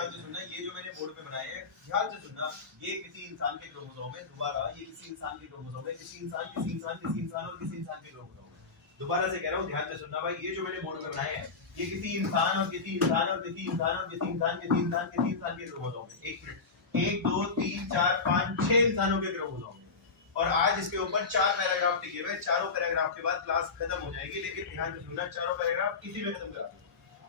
ध्यान से सुनना, ये जो मैंने बोर्ड पे बनाए हैं ध्यान से सुनना, ये किसी इंसान के क्रोमोसोम है, दोबारा ये किसी इंसान के क्रोमोसोम है, किसी इंसान और किसी इंसान के क्रोमोसोम है। दोबारा से कह रहा हूँ ध्यान से सुनना भाई, ये जो मैंने बोर्ड पे बनाए हैं ये किसी इंसान और किसी इंसान और किसी इंसान और किसी इंसान के क्रोमोसोम है। 1 मिनट, 1 2 3 4 5 6 इंसानों के क्रोमोसोम है। और आज इसके ऊपर 4 पैराग्राफ लिखे हुए, चारों पैराग्राफ के बाद क्लास खत्म हो जाएगी, लेकिन ध्यान से सुनना, चारों पैराग्राफ इसी में खत्म करा दूंगा।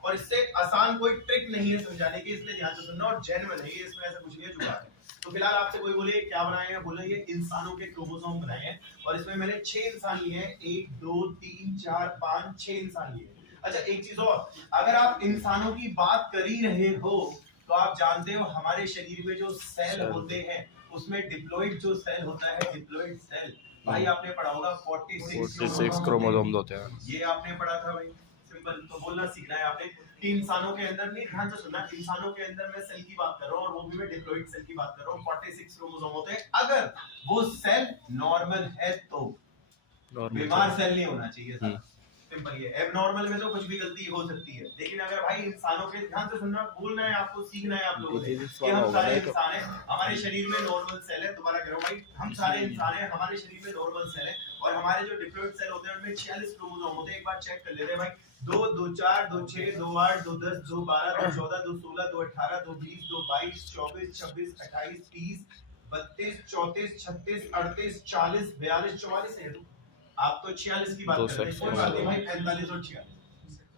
और इससे आसान कोई ट्रिक नहीं है समझाने की, इसलिए ध्यान से सुनना, और जेन्युइन है ये, इसमें ऐसा कुछ नहीं है जुगाड़ है। तो फिलहाल आपसे कोई बोले क्या बनाए हैं, बोले ये इंसानों के क्रोमोसोम बनाए हैं, और इसमें मैंने 6 इंसान लिए हैं, 1 2 3 4 5 6 इंसान लिए हैं। अच्छा एक चीज और, अगर आप इंसानों की बात कर ही रहे हो तो आप जानते हो हमारे शरीर में जो सेल होते हैं उसमें डिप्लॉइड जो सेल होता है, डिप्लॉइड सेल भाई आपने पढ़ा होगा 46 क्रोमोसोम होते हैं, ये आपने पढ़ा था भाई। सिंपल तो बोलना सीखना है आपने कि इंसानों के अंदर, नहीं ध्यान से सुनना, इंसानों के अंदर मैं सेल की बात कर रहा हूँ, और वो भी मैं डिप्लॉइड सेल की बात कर रहा हूँ। 46 क्रोमोसोम होते हैं, अगर वो सेल नॉर्मल है तो, बीमार सेल नहीं होना चाहिए। सिंपल ये, एबनॉर्मल में तो कुछ भी गलती हो सकती है, लेकिन अगर भाई इंसानों के, ध्यान से सुनना, बोलना है आपको, सीखना है आप लोगों ने कि हम सारे इंसान हैं, हमारे शरीर में नॉर्मल सेल है। दोबारा करो भाई, हम सारे इंसान हैं, हमारे शरीर में नॉर्मल सेल है, और हमारे जो डिप्लॉइड सेल होते हैं उनमें 46 क्रोमोसोम होते हैं। एक बार चेक कर लेते हैं भाई, 2 2 4 2 6 2 8 2 10 2 12 2 14 2 16 2 18 2 20 2 22 24 26 28 30 32 34 36 38 40 42 44 है। आप तो 46 की बात कर रहे हैं, कोई बात नहीं भाई, 45 और 46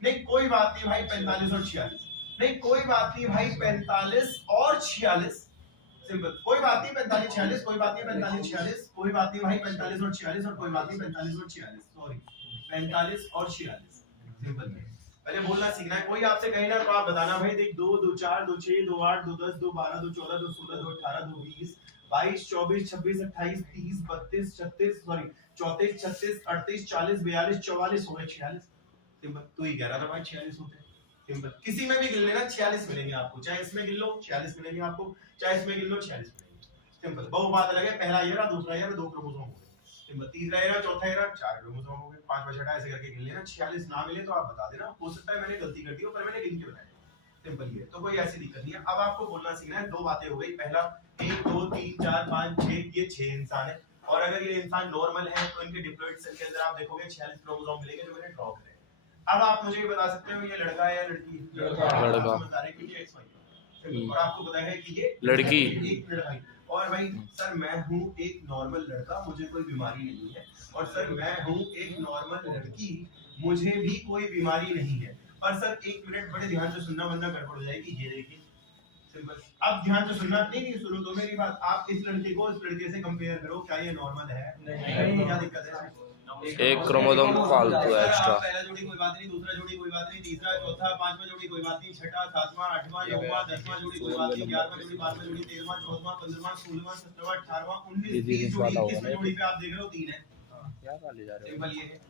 नहीं, कोई बात नहीं भाई, 45 और 46 नहीं, कोई बात नहीं भाई, 45 और 46 सिंपल, कोई बात नहीं, 45 46 कोई बात नहीं, 45 46 कोई बात नहीं भाई, 45 और 46 और कोई बात नहीं, 45 और 46 सॉरी 45 और 46 सिंपल। पहले बोलना सीखना है, कोई आपसे कहे ना तो आप बताना भाई, देख 2 2 4 2 6 2 8 2 10 2 12 2 14 2 16 2 18 2 20 22 24 26 28 30 32 36 सॉरी 34 36 38 40 42 44 हो गए 46 सिंपल। तो ही कह रहा था भाई 46 होते हैं सिंपल, किसी में भी गिन लेना 46 मिलेंगे आपको, चाहे इसमें गिन लो 46 मिलेंगे आपको, चाहे इसमें गिन लो 46 मिलेंगे सिंपल। बहुत बात अलग है, पहला ये रहा, दूसरा ये रहा, 2 क्रोमोसोम हो गए सिंपल, तीसरा ये रहा, चौथा ये रहा, 4 क्रोमोसोम हो गए, 5 छठा ऐसे करके गिन लेना। 46 ना मिले तो आप बता देना, हो सकता है मैंने गलती कर दी हो पर मैंने गिन के बताया सिंपल ये, तो कोई ऐसी दिक्कत नहीं है। अब आपको बोलना सीखना है, 2 बातें हो गई, पहला 1 2 3 4 5 6 ये 6 इंसान है, और अगर ये इंसान नॉर्मल है तो इनके डिप्लॉइड सेल के अंदर आप देखोगे 46 क्रोमोसोम मिलेंगे जो मैंने ड्रॉ करे। अब आप मुझे ये बता सकते हो ये लड़का है या लड़की है? लड़का बता रहे कि ये XY, और आपको पता है कि ये लड़की। एक मिनट भाई, और भाई सर मैं हूँ एक नॉर्मल लड़का, मुझे कोई बीमारी नहीं है, और सर मैं हूँ एक नॉर्मल लड़की, मुझे भी कोई बीमारी नहीं है। और सर एक मिनट बड़े ध्यान से सुनना वरना गड़बड़ हो जाएगी। ये देखिए सिंपल, अब ध्यान से सुनना, नहीं सुनो तो मेरी बात, आप इस लड़के को इस लड़के से कंपेयर करो, क्या ये नॉर्मल है? नहीं, क्या दिक्कत है? एक क्रोमोसोम फालतू है एक्स्ट्रा। पहला जोड़ी कोई बात नहीं, दूसरा जोड़ी कोई बात नहीं, तीसरा चौथा पांचवा जोड़ी कोई बात नहीं, छठा सातवां आठवां नौवां 10वां जोड़ी कोई बात नहीं, 11वां जोड़ी 12वां जोड़ी 13वां 14वां 15वां 16वां 17वां 18वां 19 20 जोड़ी 21वें जोड़ी पे आप देख रहे हो 3 है। क्या वाले जा रहे हो? सिंपल ये है,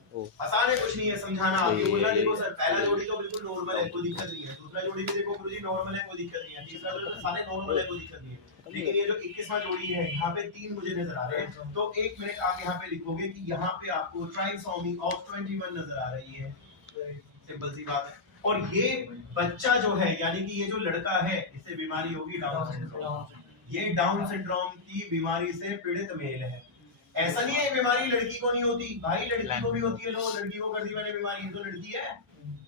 आसान है, कुछ नहीं है समझाना। आप ये बोलना, देखो सर पहला जोड़ी तो बिल्कुल नॉर्मल है, कोई दिक्कत नहीं है, दूसरा जोड़ी भी देखो गुरुजी नॉर्मल है, कोई दिक्कत नहीं है, तीसरा जोड़ी सारे नॉर्मल है, कोई दिक्कत नहीं है, लेकिन ये जो 21वां जोड़ी है यहाँ पे 3 मुझे नजर आ रहे हैं, तो 1 मिनट आप यहाँ पे लिखोगे कि यहाँ पे आपको ट्राइसोमी ऑफ 21 नजर आ रही है, सिंपल सी बात है। और ये बच्चा जो है यानी कि ये जो लड़का है इसे बीमारी होगी डाउन सिंड्रोम, ये डाउन सिंड्रोम की बीमारी से पीड़ित मेल है। ऐसा नहीं है ये बीमारी लड़की को नहीं होती भाई, लड़की को भी होती है, लो लड़की को कर दी मैंने बीमारी, तो लड़की है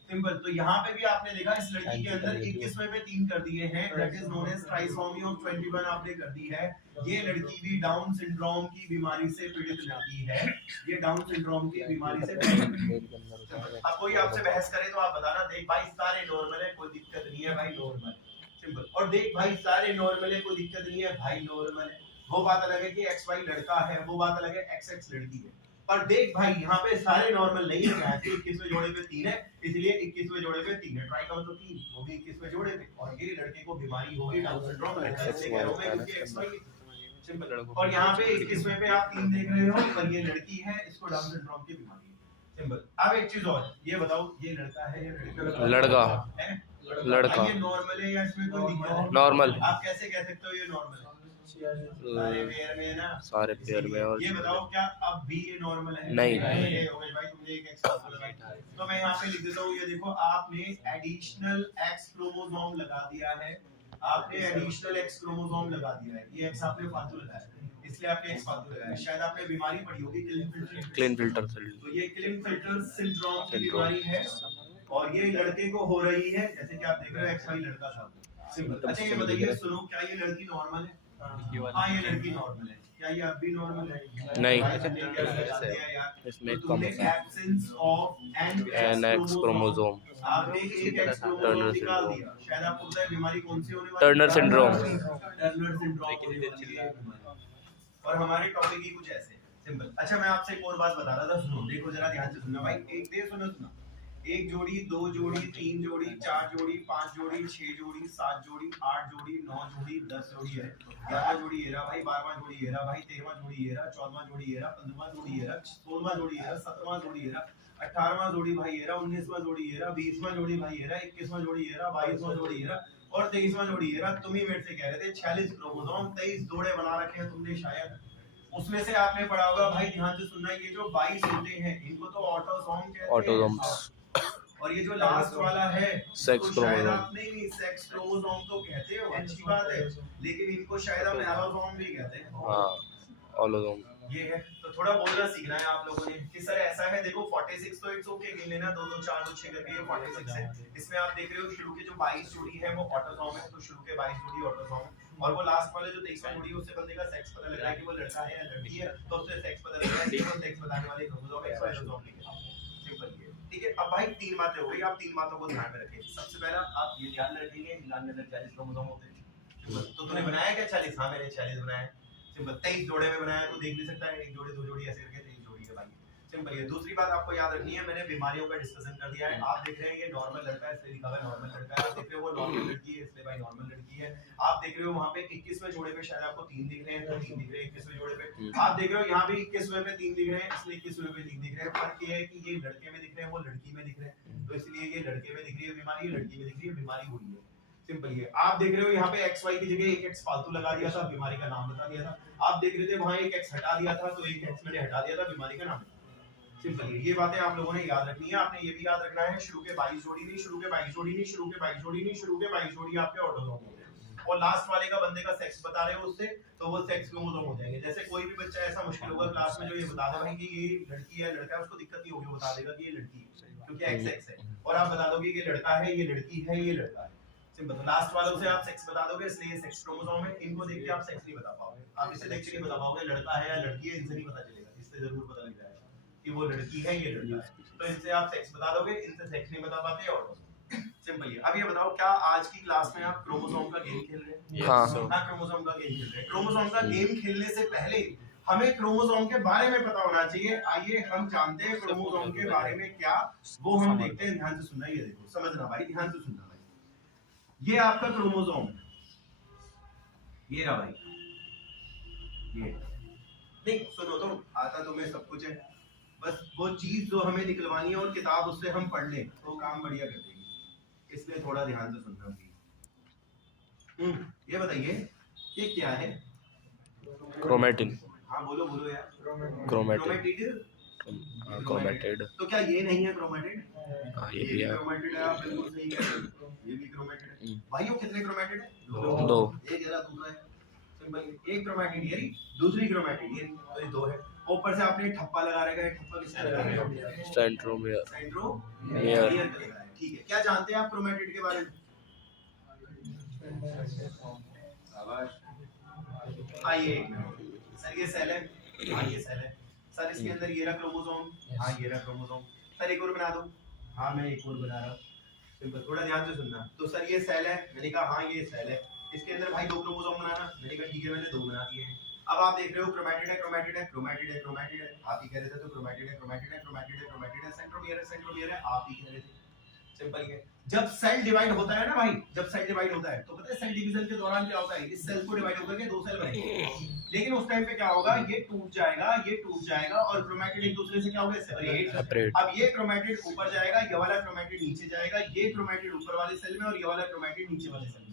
सिंपल। तो यहाँ पे भी आपने देखा इस लड़की के अंदर 21वें में 3 कर दिए हैं, that is known as trisomy of 21 आपने कर दी है। ये लड़की भी डाउन सिंड्रोम की बीमारी से पीड़ित लड़की है, ये डाउन सिंड्रोम की बीमारी से पीड़ित। अब कोई आपसे बहस करे तो आप बताना, देख भाई सारे नॉर्मल है, कोई दिक्कत नहीं है भाई, नॉर्मल सिंपल। और देख भाई सारे नॉर्मल है, कोई दिक्कत नहीं है भाई, नॉर्मल है। वो बात अलग है कि XY लड़का है, वो बात अलग है XX लड़की है। पर देख भाई यहाँ पे सारे नॉर्मल नहीं है, 21वें जोड़े पे 3 है, इसलिए 21वें जोड़े पे 3 है, ट्राई का मतलब 3, वो भी 21वें जोड़े पे, और ये लड़के को बीमारी होगी डाउन सिंड्रोम, ऐसे कह रहा हूं मैं क्योंकि XY सिंपल। और यहाँ पे 21वें पे आप 3 देख रहे हो, पर ये लड़की है, इसको डाउन सिंड्रोम की बीमारी है सिंपल। अब एक चीज और, ये बताओ ये लड़का है या लड़का? लड़का है, लड़का। ये नॉर्मल है या इसमें कोई दिक्कत है? नॉर्मल। आप कैसे कह सकते हो ये नॉर्मल है? सारे पेयर में है ना, सारे पेयर में। और ये बताओ क्या अब भी ये नॉर्मल है? नहीं। ये हो गई भाई, तुमने एक एक्स्ट्रा लगाया, तो मैं यहाँ पे लिख देता हूँ, ये देखो आपने एडिशनल X क्रोमोसोम लगा दिया है, आपने एडिशनल एक्स क्रोमोसोम लगा दिया है, ये एक्स आपने फालतू लगाया है, इसलिए आपने एक्स फालतू लगाया। शायद आपने बीमारी पड़ी होगी क्लिनफिल्टर तो ये क्लिनफिल्टर सिंड्रोम की बीमारी है और ये लड़के को हो रही है, जैसे कि आप देख रहे हो एक्स वाई लड़का था। अच्छा ये बताइए सुनो, क्या ये लड़की नॉर्मल है? हाँ ये लड़की नॉर्मल है, क्या ये अब भी नॉर्मल है? नहीं, इसमें कम absence of an X chromosome, आपने एक एक्स क्रोमोसोम निकाल दिया। शायद आपको पता है बीमारी कौन सी होने वाली है? Turner syndrome. टर्नर सिंड्रोम होने वाली है और हमारे टॉपिक ही कुछ ऐसे सिंपल। अच्छा मैं आपसे एक और बात बता रहा था, सुनो देखो जरा ध्यान से सुनना भाई, एक दे सुनो। एक जोड़ी, दो जोड़ी, तीन जोड़ी, चार जोड़ी, पांच जोड़ी, 6 जोड़ी, 7 जोड़ी, 8 जोड़ी, 9 जोड़ी, 10 जोड़ी है, 11 जोड़ी है भाई, 12वां जोड़ी है भाई, 13वां जोड़ी है, 14वां जोड़ी है, 15वां जोड़ी है, 16वां जोड़ी है, 17वां जोड़ी है, 18वां जोड़ी भाई है, 19वां जोड़ी है, 20वां जोड़ी भाई है, 21वां जोड़ी है, 22वां जोड़ी है और 23वां जोड़ी है। तुम ही मेरे से कह रहे थे 46 क्रोमोसोम 23 जोड़े बना रखे हैं तुमने, शायद उसमें से आपने पढ़ा होगा भाई, ध्यान से सुनना, ये जो 22 होते हैं इनको तो ऑटोसोम कहते हैं। ऑटोसोम्स। और ये जो लास्ट वाला है सेक्स क्रोमोसोम। आपने नहीं, सेक्स क्रोमोसोम तो कहते हो, अच्छी बात है, लेकिन इनको शायद हम एलोसोम भी कहते हैं। हाँ ऑलोसोम। ये है तो थोड़ा बोलना सीखना है आप लोगों ने कि सर ऐसा है। देखो 46 तो इट्स ओके गिन लेना, 2 2 4 2 6 करके ये 46 है। इसमें आप देख रहे हो शुरू के जो 22 जोड़ी है वो ऑटोसोम है, तो शुरू के 22 जोड़ी ऑटोसोम और वो लास्ट वाले जो 23वां जोड़ी है उससे बंदे का सेक्स पता लग रहा है कि वो लड़का है या लड़की है, तो उससे सेक्स पता लग रहा है, सेम सेक्स बताने वाले क्रोमोसोम एक्स वाई क्रोमोसोम लिखे। सिंपल ये ठीक है। अब भाई 3 बातें हो गई, आप 3 बातों को ध्यान में रखें। सबसे पहला आप ये ध्यान रखेंगे इंसान के अंदर 40 क्रोमोसोम होते हैं। तो तूने बनाया क्या 40? हाँ मैंने 40 बनाया। सिंपल 23 जोड़े में बनाया तो देख भी सकता है, एक जोड़े दो जोड़ी ऐसे करके 23 जोड़ी है भाई। सिंपल ये। दूसरी बात आपको याद रखनी है, मैंने बीमारियों का डिस्कशन कर दिया है। आप देख रहे हैं ये नॉर्मल लड़का है इसलिए लिखा हुआ है नॉर्मल लड़का है, आप देख रहे हो वो नॉर्मल लड़की है इसलिए भाई नॉर्मल लड़की है। आप देख रहे हो वहां पे 21वें जोड़े पे शायद आपको 3 दिख रहे हैं तो 3 दिख रहे हैं 21वें जोड़े पे। आप देख रहे हो यहाँ पे 21वें पे 3 दिख रहे हैं इसलिए 21वें पे 3 दिख रहे हैं। फर्क ये है कि ये लड़के में दिख रहे हैं वो लड़की में दिख रहे हैं, तो इसलिए ये लड़के में दिख रही है बीमारी, लड़की में दिख रही है बीमारी हुई है। सिंपल ये। आप देख रहे हो यहाँ पे एक्स वाई की जगह एक एक्स फालतू लगा दिया था, बीमारी का नाम बता दिया था। आप देख रहे थे वहां एक एक्स हटा दिया था तो एक एक्स मैंने हटा दिया था, बीमारी का नाम। सिंपल ये बातें आप लोगों ने याद रखनी है। आपने ये भी याद रखना है शुरू के 22 जोड़ी नहीं, शुरू के 22 जोड़ी नहीं, शुरू के 22 जोड़ी नहीं, शुरू के 22 जोड़ी आपके ऑटोसोम होते हैं और लास्ट वाले का बंदे का सेक्स बता रहे हो उससे तो वो सेक्स क्रोमोसोम हो जाएंगे। जैसे कोई भी बच्चा ऐसा मुश्किल होगा क्लास में जो ये बता देगा कि ये लड़की है लड़का है, उसको दिक्कत नहीं होगी, बता देगा कि ये लड़की है क्योंकि एक्स एक्स है, और आप बता दोगे कि ये लड़का है ये लड़की है ये लड़का है। सिंपल। लास्ट वालों से आप सेक्स बता दोगे इसलिए ये सेक्स क्रोमोसोम है। इनको देख के आप सेक्स नहीं बता पाओगे, आप इसे देख के नहीं बता पाओगे लड़का है या लड़की है, इनसे नहीं पता चलेगा, इससे जरूर पता लग जाएगा कि वो लड़की है ये लड़का है। तो इनसे आप सेक्स बता दोगे, इनसे सेक्स नहीं बता पाते। और सिंपल ये। अब ये बताओ क्या आज की क्लास में आप क्रोमोसोम का गेम खेल रहे हैं? हाँ क्रोमोसोम का गेम खेल रहे हैं। क्रोमोसोम का गेम खेलने से पहले हमें क्रोमोसोम के बारे में पता होना चाहिए। आइए हम जानते हैं क्रोमोसोम के बारे में क्या, वो हम देखते हैं। ध्यान से सुनना, ये देखो समझना भाई, ध्यान से सुनना भाई। ये आपका क्रोमोसोम, ये रहा भाई, ये नहीं सुनो तो आता तुम्हें सब कुछ है, बस वो चीज जो हमें निकलवानी है और किताब उससे हम पढ़ लें तो काम बढ़िया कर देंगे, इसलिए थोड़ा ध्यान से सुनना प्लीज। ये बताइए ये क्या है? क्रोमेटिन। हाँ बोलो बोलो यार। क्रोमेटिड। क्रोमेटिड। तो क्या ये नहीं है क्रोमेटिड? हाँ ये भी है। क्रोमेटिड है, आप बिल्कुल सही कह रहे हो, ये भी क्रोमेटिड है। भाइयों कितने क्रोमेटिड है? 2। एक जरा दूसरा है। सिंपल। एक क्रोमेटिड ये रही, दूसरी क्रोमेटिड ये रही, तो ये 2 है। ऊपर से आपने ठप्पा लगा रखा है, ठप्पा किसने लगाया है? सेंट्रोमियर। सेंट्रोमियर का लगाया है, ठीक है। क्या जानते हैं आप क्रोमेटिड के बारे में? शाबाश। आइए सर ये सेल है, हाँ ये सेल है सर, इसके अंदर ये रहा क्रोमोसोम, हाँ ये रहा क्रोमोसोम। सर एक और बना दो, हाँ मैं एक और बना रहा हूँ। सिंपल। थोड़ा ध्यान से सुनना। तो सर ये सेल है, मैंने कहा हाँ ये सेल है, इसके अंदर भाई 2 क्रोमोसोम बनाना, मैंने कहा ठीक है मैंने 2 बना दिए हैं। अब आप देख रहे हो क्रोमेटिड है क्रोमेटिड है क्रोमेटिड है क्रोमेटिड है, आप ही कह रहे थे तो क्रोमेटिड है क्रोमेटिड है क्रोमेटिड है क्रोमेटिड है, सेंट्रोमियर है आप ही कह रहे थे। सिंपल है। जब सेल डिवाइड होता है ना भाई, जब सेल डिवाइड होता है तो पता है सेल डिवीजन के दौरान क्या होता है, इस सेल को डिवाइड होकर के 2 सेल बनेंगे, लेकिन उस टाइम पे क्या होगा, ये टूट जाएगा और क्रोमेटिड एक दूसरे से क्या होगा, सेपरेट। अब ये क्रोमेटिड ऊपर जाएगा, ये वाला क्रोमेटिड नीचे जाएगा, ये क्रोमेटिड ऊपर वाले सेल में और ये वाला क्रोमेटिड नीचे वाले सेल में।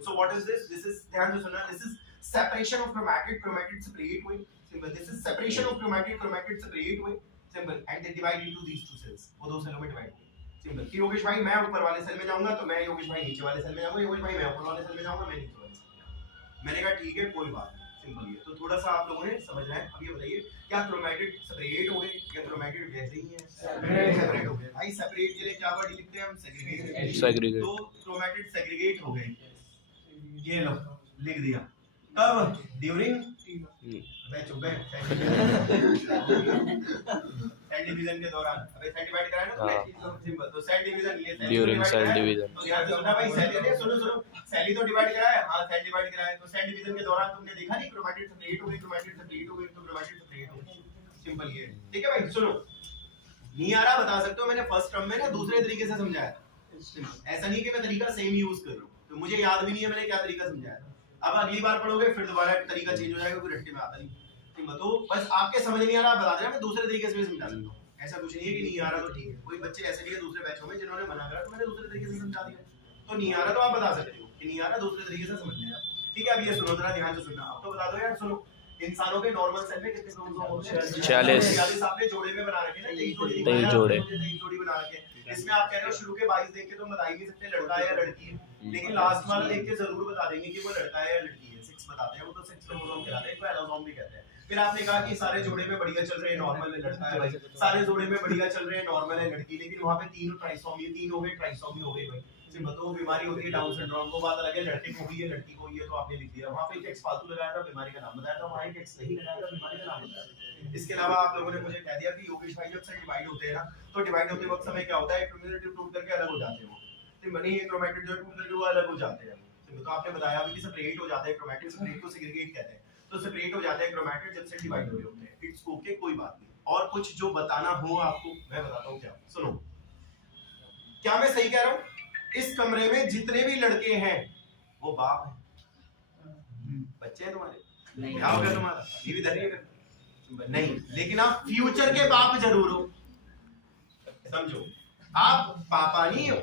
So what is this? This is, ध्यान से सुनना, this is separation of chromatid separate way. Simple. This is separation of chromatid separate way. Simple. And they divide into these 2 cells. वो 2 सेलों में डिवाइड हुए। Simple कि योगेश भाई मैं ऊपर वाले सेल में जाऊंगा तो मैं योगेश भाई नीचे वाले सेल में जाऊंगा, योगेश भाई मैं ऊपर वाले सेल में जाऊंगा, मैं नीचे वाले सेल में जाऊंगा। मैंने कहा ठीक है कोई बात नहीं, सिंपल ये। तो थोड़ा सा आप लोगों ने समझना है। अब ये बताइए क्या क्रोमैटिड सेपरेट हो गए या क्रोमैटिड वैसे ही है? सेपरेट हो गए। भाई सेपरेट के लिए क्या वर्ड लिखते हैं हम? सेग्रीगेट। सेग्रीगेट। तो क्रोमैटिड सेग्रीगेट हो गए, ये लो लिख दिया। कब? ड्यूरिंग सेल डिवीजन के दौरान। अबे सेल डिवाइड कराया ना तुमने, सिंपल। तो सेल डिवीजन ये सेल ड्यूरिंग सेल डिवीजन। तो ध्यान से सुनना भाई, सेल सुनो सेल ही तो डिवाइड कराया। हां सेल डिवाइड कराया, तो सेल डिवीजन के दौरान तुमने देखा नहीं क्रोमैटिड सेपरेट हो गई, क्रोमैटिड सेपरेट हो गई, तो क्रोमैटिड सेपरेट हो गई। सिंपल ये, ठीक है भाई। सुनो नहीं आ रहा बता सकते हो, मैंने फर्स्ट टर्म में ना दूसरे तरीके से समझाया था। ऐसा नहीं कि मैं तरीका सेम यूज कर रहा हूं, तो मुझे याद भी नहीं है मैंने क्या तरीका समझाया था। अब अगली बार पढ़ोगे फिर दोबारा तरीका चेंज हो जाएगा, कोई रट्टे में आता नहीं। तो बस आपके समझ नहीं आ रहा बता देना, मैं दूसरे तरीके से भी समझा सकता हूं। ऐसा कुछ नहीं है कि नहीं आ रहा तो ठीक है। कोई बच्चे ऐसे नहीं है दूसरे बैचों में जिन्होंने मना करा तो मैंने दूसरे तरीके से समझा दिया। तो नहीं आ रहा तो आप बता सकते हो कि नहीं आ रहा, दूसरे तरीके से समझ लेना, ठीक है। अब ये सुनो जरा ध्यान से सुनना। अब तो बता दो यार, सुनो इंसानों के नॉर्मल सेल में कितने क्रोमोसोम होते हैं? 46। आपने जोड़े में बना रखे ना, 23 जोड़े। 23 जोड़ी बना रखे। इसमें आप कह रहे हो शुरू के 22 देख के तो बता ही नहीं सकते लड़का है या लड़की है, लेकिन लास्ट वाला देख के जरूर बता देंगे कि वो लड़का है या लड़की है। 6 बताते हैं, वो तो 6 क्रोमोसोम कहलाते हैं, इसको एलोसोम भी कहते हैं। फिर आपने कहा कि सारे जोड़े में बढ़िया चल रहे हैं, नॉर्मल है लड़का है भाई, सारे जोड़े में बढ़िया चल रहे हैं, नॉर्मल है लड़की, लेकिन वहां पे 3 ट्राइसोमी 3 हो गए, ट्राइसोमी हो गए भाई। सिंपल तो बीमारी होती है डाउन सिंड्रोम, वो बात अलग है, लड़के को हुई है लड़की को हुई है तो आपने लिख दिया। वहां पे एक एक्स फालतू लगाया था, बीमारी का नाम बताया था, वहां एक एक्स सही लगाया था, बीमारी का नाम बताया। इसके अलावा आप लोगों ने मुझे कह दिया कि योगेश भाई जब सेल डिवाइड होते हैं ना, तो डिवाइड होते वक्त समय क्या होता है, क्रोमैटिड टूट करके अलग हो जाते हैं वो। तो बनी ये क्रोमैटिड जो टूट करके वो अलग हो जाते हैं। तो आपने बताया भी कि सेपरेट हो जाते हैं क्रोमैटिड, सेपरेट को सेग्रीगेट कहते हैं। तो सेपरेट हो जाते हैं क्रोमैटिड जब सेल डिवाइड हो रहे होते हैं। इट्स ओके, कोई बात नहीं। और कुछ जो बताना हो आपको मैं बताता हूं। क्या सुनो, क्या मैं सही कह रहा हूं? इस कमरे में जितने भी लड़के हैं वो बाप है, बच्चे हैं तुम्हारे, क्या हो गया तुम्हारा? बीवी धरी है नहीं, लेकिन आप फ्यूचर के बाप जरूर हो, समझो। आप पापा नहीं हो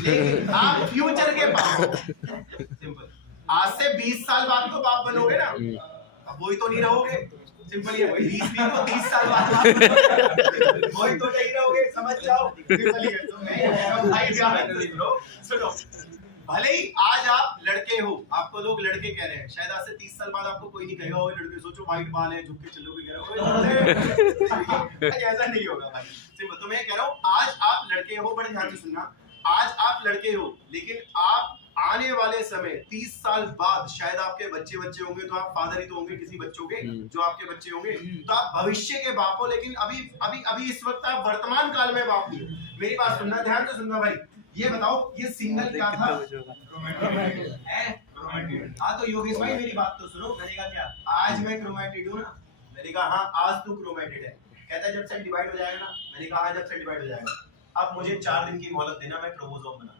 लेकिन आप फ्यूचर के बाप हो। सिंपल। आज से 20 साल बाद तो बाप बनोगे ना, अब वही तो नहीं रहोगे। सिंपल ये, वही 20 नहीं तो 30 साल बाद वही तो नहीं रहोगे, समझ जाओ। सिंपल ये, तो मैं कह रहा हूं भाई ध्यान रखो। सुनो, भले ही आज आप लड़के हो, आपको लोग लड़के कह रहे हैं, शायद आज से 30 साल बाद आपको कोई नहीं कहेगा वो लड़के, सोचो व्हाइट बाल है, झुक के चलोगे, कह रहा हो ऐसा नहीं होगा भाई। सिंपल। तो मैं कह रहा हूं आज आप लड़के हो, बड़े ध्यान से सुनना, आज आप लड़के हो, लेकिन आप आने वाले समय 30 साल बाद शायद आपके बच्चे होंगे, तो आप फादर ही तो होंगे किसी बच्चों के, जो आपके बच्चे होंगे, तो आप भविष्य के बाप हो। लेकिन अभी इस वक्त आप वर्तमान काल में बाप नहीं हो। मेरी बात सुनना, ध्यान से सुनना भाई। ये बताओ ये सिंगल क्या था? क्रोमैटिड। हाँ तो योगेश भाई मेरी बात तो सुनो। मैंने कहा क्या आज मैं क्रोमैटिड हूँ ना? मैंने कहा हाँ आज तू क्रोमैटिड है। कहता है जब सेल डिवाइड हो जाएगा ना? मैंने कहा हाँ जब सेल डिवाइड हो जाएगा। अब मुझे 4 दिन की मोहलत देना, मैं क्रोमोसोम बना।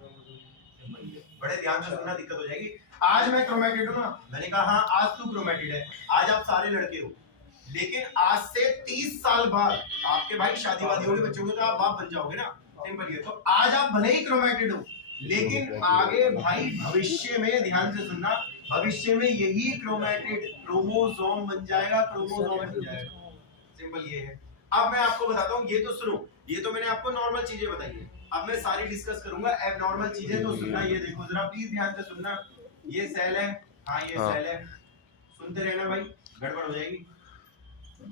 बड़े ध्यान से सुनना, दिक्कत हो जाएगी। आज मैं क्रोमैटिड हूँ ना? मैंने कहा हाँ आज तू क्रोमैटिड है, आज आप सारे लड़के हो, लेकिन आज से 30 साल बाद आपके भाई शादी वादी होगी, बच्चे होंगे, तो आप बाप बन जाओगे ना। सिंपल ये। तो आज आप भले ही क्रोमैटिड हो, लेकिन आगे भाई भविष्य में, ध्यान से सुनना, भविष्य में यही क्रोमैटिड क्रोमोसोम बन जाएगा, क्रोमोसोम बन जाएगा। सिंपल ये है। अब मैं आपको बताता हूँ, ये तो सुनो, ये तो मैंने आपको नॉर्मल चीजें बताई है, अब मैं सारी डिस्कस करूंगा एबनॉर्मल चीजें। तो सुनना, ये देखो जरा प्लीज ध्यान से सुनना। ये सेल है, हाँ ये सेल है, सुनते रहना भाई, गड़बड़ हो जाएगी।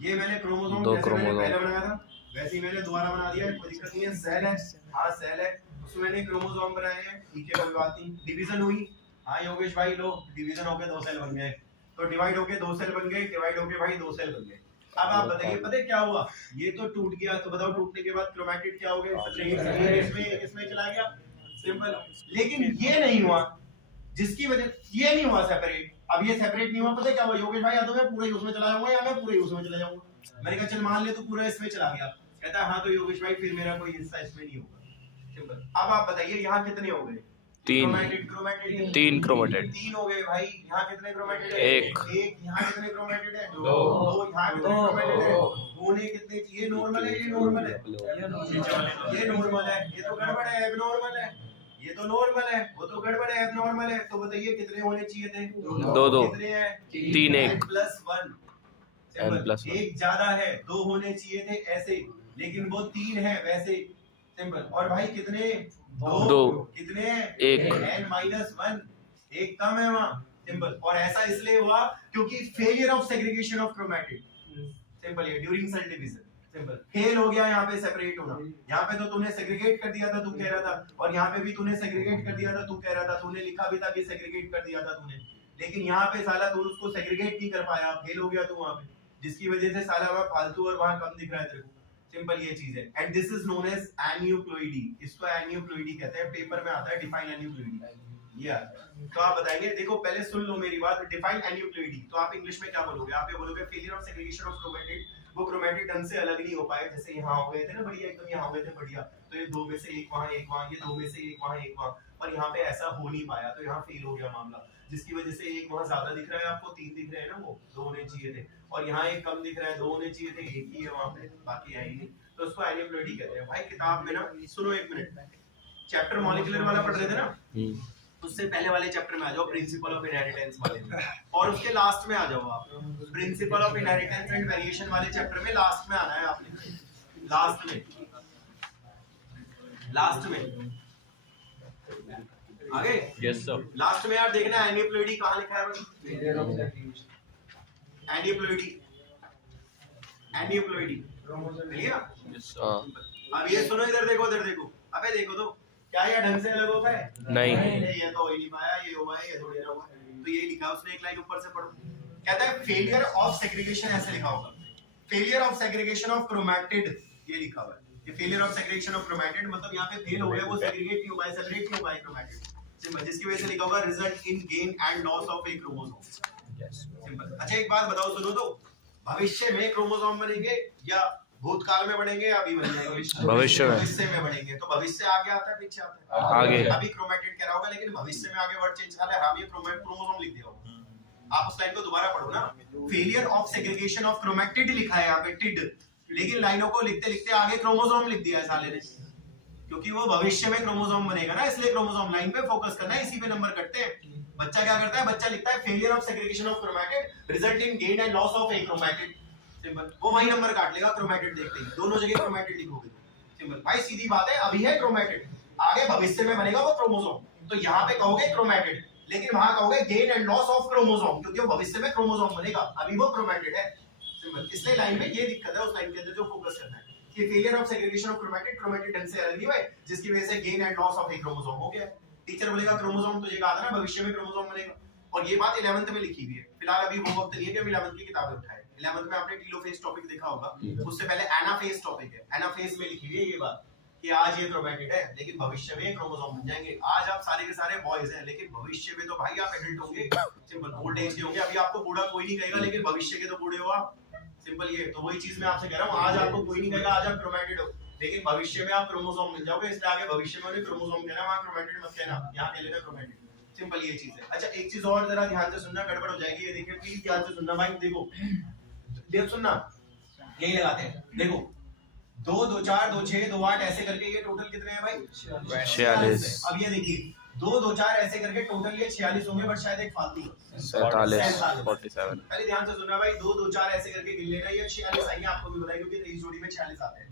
ये मैंने क्रोमोसोम जैसे मैंने पहले बनाया था वैसे ही मैंने दोबारा बना दिया, कोई दिक्कत नहीं है। सेल है, हाँ सेल है, उसमें मैंने क्रोमोसोम बनाए हैं, ठीक है कोई बात नहीं। डिवीजन हुई, हाँ योगेश भाई लो डिवीजन होके 2 सेल बन गए, तो डिवाइड होके 2 सेल बन गए, डिवाइड होके भाई 2 सेल बन गए। अब आप बताइए पता है क्या हुआ? ये तो टूट गया, तो बताओ टूटने के बाद क्रोमैटिड क्या हो गया? इसमें चला गया। सिंपल। लेकिन ये नहीं हुआ, जिसकी वजह ये नहीं हुआ सेपरेट। अब ये सेपरेट नहीं हुआ, पता है क्या हुआ योगेश भाई? या तो मैं पूरे उसमें चला जाऊंगा या मैं पूरे उसमें चला जाऊंगा। मैंने कहा चल मान ले तू पूरा इसमें चला गया। कहता है हाँ तो योगेश भाई फिर मेरा कोई हिस्सा इसमें नहीं होगा। सिंपल। अब आप बताइए यहाँ कितने हो गए? 3 क्रोमैटिड 3 क्रोमैटिड 3 हो गए भाई। यहाँ कितने क्रोमैटिड है? 1 यहाँ कितने क्रोमैटिड है? 2 यहाँ कितने क्रोमैटिड है? होने कितने? ये नॉर्मल है, ये नॉर्मल है, ये नॉर्मल है, ये तो गड़बड़ है, एबनॉर्मल है, ये तो नॉर्मल है, वो तो गड़बड़ है, एबनॉर्मल है। तो बताइए कितने होने चाहिए थे? 2 कितने हैं? 3 1 +1 एक ज्यादा है, 2 होने चाहिए थे ऐसे, लेकिन वो 3 है वैसे। सिंपल। और भाई कितने? दो। कितने? एक। n-1, एक कम है वहां। सिंपल। और ऐसा इसलिए हुआ क्योंकि failure of segregation of chromatid. Simple, ये during cell division. Simple, fail हो गया यहाँ पे सेपरेट होना। यहाँ पे तो तूने सेग्रीगेट कर दिया था, तू कह रहा था, और यहाँ पे भी तूने सेग्रीगेट कर दिया था, तू कह रहा था, तूने लिखा भी था कि सेग्रीगेट कर दिया था तूने, लेकिन यहाँ पे साला तू उसको सेग्रीगेट नहीं कर पाया, फेल हो गया तू वहाँ पे, जिसकी वजह से साला वहाँ फालतू और वहाँ कम दिख रहा है तेरे को। सिंपल ये चीज है। And this is known as aneuploidy. इसको एन्यूप्लॉइडी कहते हैं, पेपर में आता है डिफाइन एन्यूप्लॉइडी। ये आता है। तो आप बताएंगे, देखो पहले सुन लो मेरी बात, डिफाइन एन्यूप्लॉइडी तो आप इंग्लिश में क्या बोलोगे? आप ये बोलोगे failure of segregation of chromatid, वो क्रोमैटिड ढंग से अलग नहीं हो पाए, जैसे यहाँ हो गए थे ना बढ़िया एकदम, यहाँ हो गए थे बढ़िया, तो ये दो में से एक वहाँ एक वहाँ, ये दो में से एक वहाँ एक वहाँ, और यहाँ पे ऐसा हो नहीं पाया, तो यहाँ फेल हो गया मामला, जिसकी वजह से एक वहाँ ज्यादा दिख रहा है आपको, 3 दिख रहे हैं ना, वो 2 होने चाहिए थे, और यहाँ एक कम दिख रहा है, 2 होने चाहिए थे, एक ही है वहाँ पे, बाकी है ही नहीं, तो उसको एन्यूप्लॉइडी कहते हैं। भाई किताब में ना, सुनो एक मिनट, चैप्टर मॉलिक्यूलर वाला पढ़ रहे थे ना, उससे पहले वाले चैप्टर में आ जाओ, प्रिंसिपल ऑफ इनहेरिटेंस वाले में, और उसके लास्ट में आ जाओ आप, principle of inheritance and variation वाले चैप्टर में लास्ट में आना है आपने, लास्ट में आगे। Yes sir. लास्ट में यार देखना एन्यूप्लॉइडी कहाँ लिखा है, एन्यूप्लॉइडी मिलेगा। अब ये सुनो, इधर देखो, इधर देखो, अबे देखो तो क्या ये ढंग से अलग होता है? नहीं। ये तो हो ही नहीं पाया, ये हुआ है, ये थोड़ी ना हुआ है, तो ये लिखा उसने, एक लाइन ऊपर से पढ़ो, कहता है फेलियर ऑफ सेग्रीगेशन, ऐसे लिखा होगा, failure of segregation of chromatid, ये लिखा हुआ है कि failure of segregation of chromatid, मतलब यहाँ पे फेल हो गया, वो सेग्रीगेट नहीं हो पाए, सेपरेट नहीं हो पाए क्रोमैटिड, सिंपल, जिसकी वजह से लिखा होगा result in gain and loss of A chromosome. Simple. अच्छा एक बात बताओ, सुनो तो, भविष्य में क्रोमोसोम बनेंगे या भूतकाल में बनेंगे या अभी बन जाएंगे? भविष्य में बनेंगे। तो भविष्य आगे आता है पीछे आता है? आगे। अभी क्रोमैटिड कह रहा होगा, लेकिन भविष्य में आगे वर्ड चेंज कर रहा है, हम ये क्रोमोसोम लिख दिया होगा। आप उस लाइन को दोबारा पढ़ो ना, failure of segregation of chromatid लिखा है यहाँ पे, टिड, लेकिन लाइनों को लिखते लिखते आगे क्रोमोसोम लिख दिया है साले ने, क्योंकि वो भविष्य में क्रोमोसोम बनेगा ना, इसलिए क्रोमोसोम लाइन पे फोकस करना है, इसी पे नंबर कटते हैं। बच्चा क्या करता है, बच्चा लिखता है failure of segregation of chromatid result in gain and loss of A chromatid, simple, वो वही नंबर काट लेगा क्रोमैटिड देखते ही, दोनों जगह क्रोमैटिड लिखोगे, सिंपल। भाई सीधी बात है, अभी है क्रोमैटिड, आगे भविष्य में बनेगा वो क्रोमोसोम, तो यहाँ पे कहोगे क्रोमैटिड, लेकिन वहां कहोगे gain and loss of chromosome, क्योंकि वो भविष्य में क्रोमोसोम बनेगा, अभी वो क्रोमैटिड है, सिंपल। इसलिए लाइन में ये दिक्कत है, उस लाइन के अंदर जो फोकस करना है कि failure of segregation of chromatid ढंग से अलग नहीं हुए, जिसकी वजह से gain and loss of A chromosome हो गया। टीचर बोलेगा क्रोमोसोम, तुझे कहा था ना भविष्य में क्रोमोसोम बनेगा, और ये बात 11th में लिखी हुई है। फिलहाल अभी वो वक्त नहीं है कि 11th की किताबें उठाए, 11th में आपने टीलोफेज टॉपिक देखा होगा, उससे पहले एनाफेज टॉपिक है, एनाफेज में लिखी हुई है ये बात कि आज ये क्रोमैटिड है, लेकिन भविष्य में क्रोमोसोम बन जाएंगे। आज आप सारे के सारे बॉयज हैं, लेकिन भविष्य में तो भाई आप एडल्ट होंगे, सिंपल, ओल्ड एज के होंगे। अभी आपको बूढ़ा कोई नहीं कहेगा, लेकिन भविष्य के तो बूढ़े हो आप, सिंपल। ये तो वही चीज मैं आपसे कह रहा हूँ, आज आपको कोई नहीं कहेगा आज आप क्रोमैटिड हो, लेकिन भविष्य में आप क्रोमोसोम मिल जाओगे, इसलिए आगे भविष्य में क्रोमोसोम कहना, वहां क्रोमैटिड मत कहना, यहाँ कह लेना क्रोमैटिड, सिंपल ये चीज है। अच्छा एक चीज और जरा ध्यान से सुनना, गड़बड़ हो जाएगी, ये देखिए प्लीज ध्यान से सुनना भाई, देखो देव सुनना, यही लगाते हैं, देखो 2 2 4 2 6 2 8 ऐसे करके ये टोटल कितने हैं भाई? 46। अब ये देखिए 2 2 4 ऐसे करके टोटल ये 46 होंगे, बट शायद एक फालतू 47 47। पहले ध्यान से सुनना भाई, 2 2 4 ऐसे करके गिन लेना, ये 46 आएंगे, आपको भी बताइए क्योंकि इस जोड़ी में 46 आते हैं।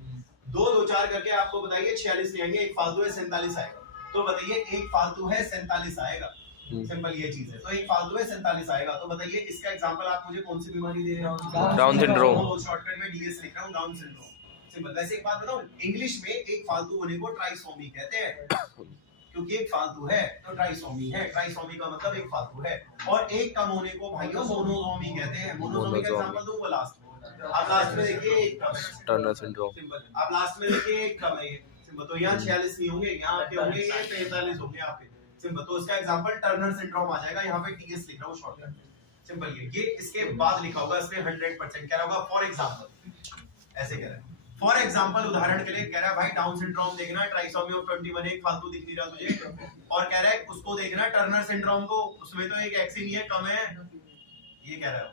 2 2 4 करके आपको बताइए 46 नहीं आएंगे, एक फालतू है 47 आएगा, तो बताइए एक फालतू है 47 आएगा, सिंपल ये चीज है। तो एक फालतू है 47 आएगा, तो बताइए इसका एग्जांपल आप मुझे कौन सी बीमारी दे रहे हो? Down syndrome. शॉर्टकट में डीएस लिख रहा हूं, डाउन सिंड्रोम, सिंपल। वैसे एक बात बताऊं, इंग्लिश में एक फालतू होने को ट्राइसोमी कहते हैं, क्योंकि एक फालतू है तो ट्राइसोमी है, ट्राइसोमी का मतलब एक फालतू है, और एक कम होने को भाइयों मोनोसोमी कहते हैं। मोनोसोमी का एग्जांपल दूं वो लास्ट में, आप लास्ट में देखिए एक कम है, टर्नर सिंड्रोम, सिंपल। आप लास्ट में देखिए एक कम है, ये सिंपल। तो यहाँ 46 नहीं होंगे, यहाँ पे होंगे ये 45 होंगे आपके, सिंपल। तो इसका एग्जांपल टर्नर सिंड्रोम आ जाएगा, यहाँ पे टीएस लिख रहा हूँ शॉर्टकट, सिंपल। ये इसके बाद लिखा होगा इसमें 100% क्या होगा, फॉर एग्जांपल, ऐसे कह रहा है, फॉर एग्जांपल उदाहरण के लिए कह रहा है भाई डाउन सिंड्रोम देखना, ट्राइसोमी ऑफ 21 एक फालतू दिख नहीं रहा तुझे, और कह रहा है उसको देखना टर्नर सिंड्रोम को, उसमें तो एक एक्स ही नहीं है, कम है, ये कह रहा है।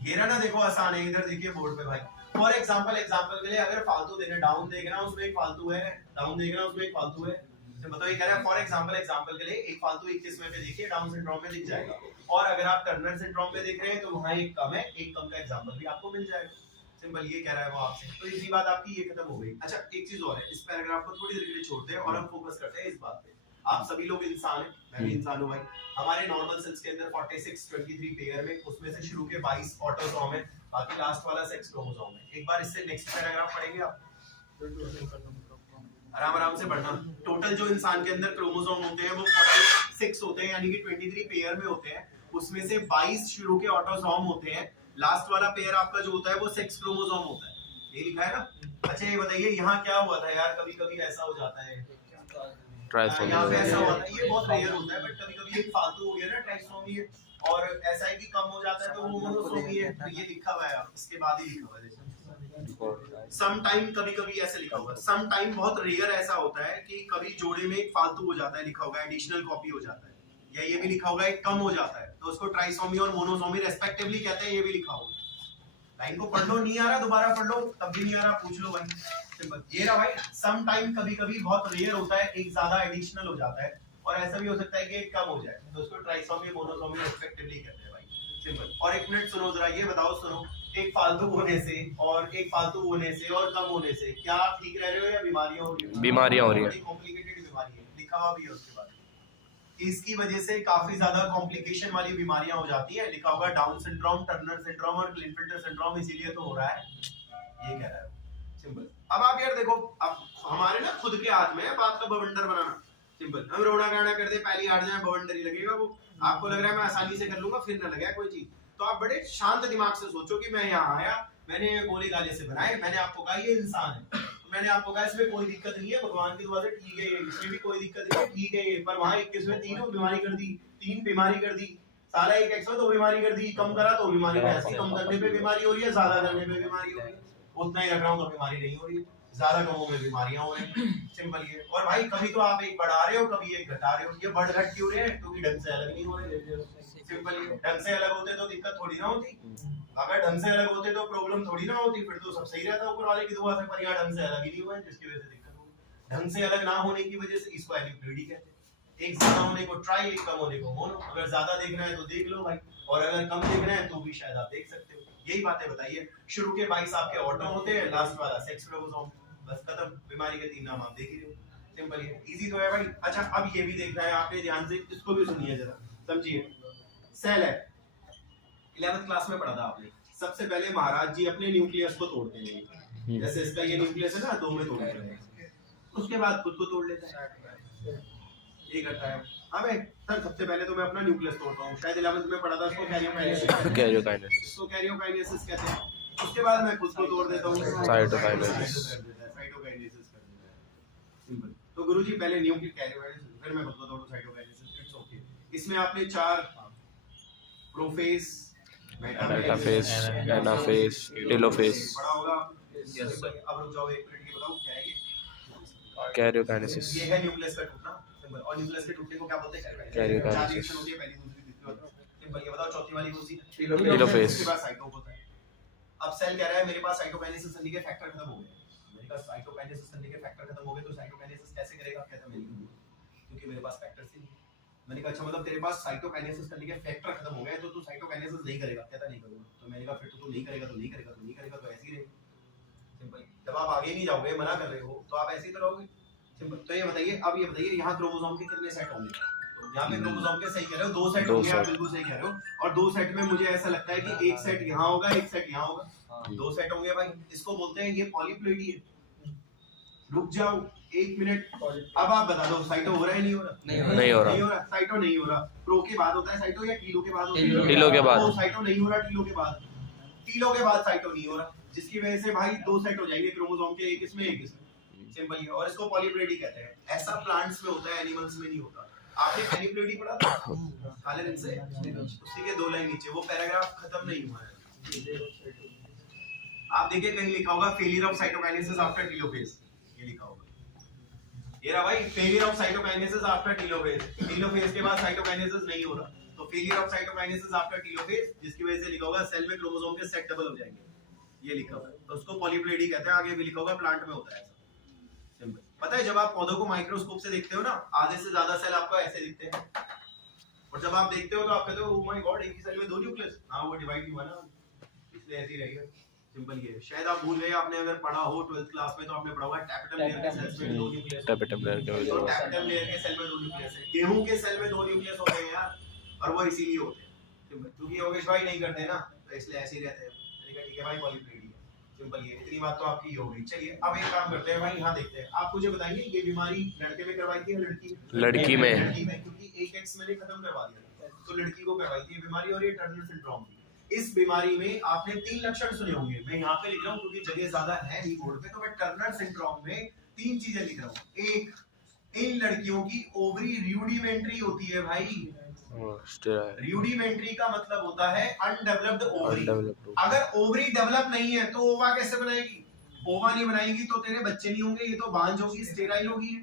ये ना देखो आसान है, इधर देखिए बोर्ड पे भाई, फॉर एग्जांपल के लिए अगर फालतू देना, डाउन देखना उसमें एक फालतू है, डाउन देखना उसमें एक फालतू है, तो मतलब ये कह रहा है फॉर एग्जांपल के लिए एक फालतू 21वें पे देखिए, डाउन सिंड्रोम में दिख जाएगा, और अगर आप टर्नर सिंड्रोम में देख रहे हैं तो वहां एक कम है, एक कम का एग्जांपल भी आपको मिल जाएगा, सिंपल ये कह रहा है वो आपसे, तो इसी बात आपकी ये खत्म हो गई। अच्छा एक चीज और है, इस पैराग्राफ को थोड़ी देर के लिए छोड़ते हैं और हम फोकस करते हैं इस बात पे। आप सभी लोग इंसान हैं, मैं भी इंसान हूं भाई। हमारे नॉर्मल सेल्स के अंदर 46 23 पेयर में, उसमें से शुरू के 22 ऑटोसोम है, बाकी लास्ट वाला सेक्स क्रोमोसोम है। एक बार इससे नेक्स्ट पैराग्राफ पढ़ेंगे आप, आराम आराम से पढ़ना। टोटल जो इंसान के अंदर क्रोमोसोम होते हैं वो 46 होते हैं, यानी कि 23 पेयर में होते हैं, उसमें से 22 शुरू के ऑटोसोम होते हैं, लास्ट वाला पेयर आपका जो होता है वो सेक्स क्रोमोसोम होता है, ये लिखा है ना। अच्छा ये बताइए यहाँ क्या हुआ था यार, कभी कभी ऐसा हो जाता है, यहाँ पे ऐसा हुआ था, ये बहुत रेयर होता है, बट कभी कभी एक फालतू हो गया ना ट्राइसोमी है, और ऐसा है कि कम हो जाता है तो वो मोनोसोमी है, तो ये लिखा हुआ है, इसके बाद ही लिखा हुआ है सम टाइम, कभी कभी ऐसे लिखा हुआ है सम टाइम, बहुत रेयर ऐसा होता है कि कभी जोड़े में एक फालतू हो जाता है, लिखा होगा एडिशनल कॉपी हो जाता है, या ये भी लिखा होगा एक कम हो जाता है, तो उसको ट्राइसोमी और मोनोसोमी रेस्पेक्टिवली कहते हैं, ये भी लिखा होगा। लाइन को पढ़ लो, नहीं आ रहा दोबारा पढ़ लो, तब भी नहीं आ रहा पूछ लो भाई, सिंपल ये रहा भाई। सम टाइम कभी कभी बहुत रेयर होता है, एक ज्यादा एडिशनल हो जाता है, और ऐसा भी हो सकता है कि एक कम हो जाए, तो उसको ट्राइसोमी मोनोसोमी रेस्पेक्टिवली कहते हैं भाई, सिंपल। और एक मिनट सुनो जरा, ये बताओ सुनो, एक फालतू होने से और एक फालतू होने से और कम होने से क्या आप ठीक रह रहे हो या बीमारियां हो रही हैं? बीमारियां हो रही हैं, कॉम्प्लिकेटेड बीमारी है, लिखा हुआ भी है उसके बाद, इसकी वजह से काफी ज्यादा कॉम्प्लिकेशन वाली बीमारियां हो जाती है, लिखा होगा डाउन सिंड्रोम, टर्नर सिंड्रोम और क्लिनफिल्टर सिंड्रोम, इसीलिए तो हो रहा है, ये कह रहा है सिंपल। अब आप यार देखो, अब हमारे ना खुद के हाथ में है बात का बवंडर बनाना, सिंपल। हम रोना गाना कर दे, पहली हार जाए बवंडर ही लगेगा वो, आपको लग रहा है मैं आसानी से कर लूंगा, फिर ना लगे कोई चीज, तो आप बड़े शांत दिमाग से सोचो कि मैं यहाँ आया, मैंने गोली गाले से बनाए, मैंने आपको कहा ये इंसान है, तो मैंने आपको कहा इसमें कोई दिक्कत नहीं है, भगवान की दुआ से ठीक है, इसमें भी कोई दिक्कत नहीं है, ठीक है ये, पर वहां 21 में तीनों बीमारी कर दी, 3 बीमारी कर दी, साला एक एक्स में 2 बीमारी कर दी, कम करा तो बीमारी, ऐसी कम करने पे बीमारी हो रही है, ज्यादा करने पे बीमारी हो रही है, उतना ही रख रहा हूँ तो बीमारी नहीं हो रही है, ज्यादा कमों में बीमारियां हो रही हैं, सिंपल ये। और भाई कभी तो आप एक बढ़ा रहे हो, कभी एक घटा रहे हो, ये बढ़ घट क्यों रहे हैं? क्योंकि ढंग से अलग नहीं हो रहे, सिंपल ये। ढंग से अलग होते तो दिक्कत थोड़ी ना होती, अगर ढंग से अलग होते तो प्रॉब्लम थोड़ी ना होती, फिर तो सब सही रहता ऊपर वाले की दुआ से, पर यहाँ ढंग से अलग ही नहीं हुआ है, जिसकी वजह से दिक्कत हो गई। ढंग से अलग ना होने की वजह से इसको एलिप्लोइडी कहते हैं, एक ज्यादा होने को ट्राई, एक कम होने को मोनो, अगर ज्यादा देखना है तो देख लो भाई, और अगर कम देखना है तो भी शायद आप देख सकते हो, यही बातें बताइए। शुरू के 22 आपके ऑटो होते हैं, लास्ट वाला सेक्स क्रोमोसोम, बस खत्म, बीमारी के 3 नाम आप देख ही रहे हो, सिंपल है, इजी तो है भाई। अच्छा अब ये भी देखना है आपने ध्यान से, इसको भी सुनिए जरा, समझिए। सेल है, 11th क्लास में पढ़ा था आपने, सबसे पहले महाराज जी अपने न्यूक्लियस को तोड़ते हैं, जैसे इसका ये न्यूक्लियस है ना, 2 में तोड़ते हैं, उसके बाद खुद को तोड़ लेता है, ये करता है। अब सर सबसे पहले तो मैं अपना न्यूक्लियस तोड़ता हूँ, शायद 11th में पढ़ा था, इसको कैरियोकाइनेसिस कहते हैं, उसके बाद मैं खुद को तोड़ देता हूँ, साइटोकाइनेसिस कर देता है, सिंपल। तो गुरुजी पहले न्यूक्लियस कैरियोकाइनेसिस, फिर मैं खुद को तोड़ूं साइटोकाइनेसिस, इट्स ओके। इसमें आपने 4 प्रोफेज, मेटाफेज, एनाफेज, टेलोफेज पढ़ा होगा, यस। अब रुक जाओ एक मिनट, ये बताओ क्या है ये? कैरियोकाइनेसिस, ये है न्यूक्लियस का टूटना, सिंपल। और न्यूक्लियस के टूटने को क्या बोलते हैं? कैरियोकाइनेसिस। 4 रिएक्शन होती है, पहली दूसरी तीसरी होती है, सिंपल। ये बताओ चौथी वाली कौन सी? टेलोफेज। इसके बाद साइटो होता है। अब सेल कह रहा है मेरे पास साइटोकाइनेसिस करने के फैक्टर खत्म हो गए, मेरे पास साइटोकाइनेसिस करने के फैक्टर खत्म हो गए, तो साइटोकाइनेसिस कैसे करेगा? कहता मैं नहीं करूंगा, क्योंकि मेरे पास फैक्टर्स ही नहीं। मैंने कहा अच्छा मतलब तेरे पास साइटोकाइनेसिस करने के फैक्टर खत्म हो गए तो तू साइटोकाइनेसिस नहीं करेगा? कहता नहीं करूंगा। तो मैंने कहा फिर तो तू नहीं करेगा तो नहीं करेगा तो नहीं करेगा, तो ऐसे ही रहेगा, सिंपल। जब आप आगे नहीं जाओगे, मना कर रहे हो, तो आप ऐसे ही तो रहोगे, सिंपल। तो ये बताइए, अब ये बताइए यहाँ क्रोमोसोम के कितने सेट होंगे? यहाँ पे क्रोमोसोम के सही कह रहे हो, 2 सेट होंगे, आप बिल्कुल सही कह रहे हो। और 2 सेट में मुझे ऐसा लगता है कि एक सेट यहाँ होगा, एक सेट यहाँ होगा, 2 सेट होंगे भाई। इसको बोलते हैं ये पॉलीप्लोइडी है। रुक जाओ 1 मिनट, अब आप बता दो साइटो हो रहा है नहीं हो रहा? नहीं हो रहा। साइटो नहीं हो रहा। प्रो के बाद होता है साइटो या टीलो के बाद होता है? टीलो के बाद। साइटो नहीं हो रहा, टीलो के बाद, टीलो के बाद साइटो नहीं हो रहा, जिसकी वजह से भाई 2 सेट हो जाएंगे क्रोमोसोम के, एक इसमें एक इसमें, सिंपल ही। और इसको पॉलीप्लोइडी कहते हैं। ऐसा प्लांट्स में होता है, एनिमल्स में नहीं होता। आपने एनिप्लोइडी पढ़ा था काले रंग से, उसी के 2 लाइन नीचे, वो पैराग्राफ खत्म नहीं हुआ है। आप देखिए कहीं लिखा होगा failure of cytokinesis after telophase, ये लिखा होगा, ये रहा भाई, failure of cytokinesis after telophase. Telophase के बाद साइटोकाइनेसिस नहीं हो रहा, तो failure of cytokinesis after telophase, जिसकी वजह से लिखा होगा सेल में क्रोमोसोम के सेट डबल हो जाएंगे, ये लिखा हुआ है। तो उसको पॉलीप्लोइडी कहते हैं। आगे भी लिखा होगा प्लांट में होता है ऐसा, सिंपल। पता है जब आप पौधों को माइक्रोस्कोप से देखते हो ना, आधे से ज्यादा सेल आपको ऐसे दिखते हैं, और जब आप देखते हो तो आप कहते हो ओह माय गॉड, एक ही सेल में 2 न्यूक्लियस। हाँ वो डिवाइड नहीं हुआ ना, इसलिए ऐसे ही रहेगा, सिंपल ये शायद आप भूल गए, आपने अगर पढ़ा हो 12th क्लास में तो आपने पढ़ा हुआ टैपेटम लेयर के सेल्स में 2 न्यूक्लियस। टैपेटम लेयर के तो टैपेटम लेयर के सेल में 2 न्यूक्लियस है, गेहूं के सेल में 2 न्यूक्लियस होते हैं यार, और वो इसीलिए होते हैं क्योंकि योगेश भाई नहीं करते ना, तो इसलिए ऐसे ही रहते हैं। मैंने कहा ठीक है भाई पॉलीप्लेडी है, सिंपल ये इतनी बात तो आपकी हो गई। चलिए अब एक काम करते हैं भाई, यहाँ देखते हैं, आप मुझे बताएंगे ये बीमारी लड़के में करवाई थी या लड़की में? लड़की में। लड़की में, क्योंकि एक एक्स मैंने खत्म करवा दिया, तो लड़की को करवाई थी ये बीमारी, और ये टर्नर सिंड्रोम थी। इस बीमारी में आपने 3 लक्षण सुने होंगे, मैं यहाँ पे लिख रहा हूँ क्योंकि जगह ज्यादा है नहीं बोर्ड पे, तो मैं टर्नर सिंड्रोम में 3 चीजें लिख रहा हूँ। एक, इन लड़कियों की ओवरी रूडिमेंट्री होती है भाई। रूडिमेंट्री का मतलब होता है अनडेवलप्ड ओवरी। अगर ओवरी डेवलप नहीं है तो ओवा कैसे बनाएगी? ओवा नहीं बनाएगी तो तेरे बच्चे नहीं होंगे, ये तो बांझ होगी, स्टेराइल होगी।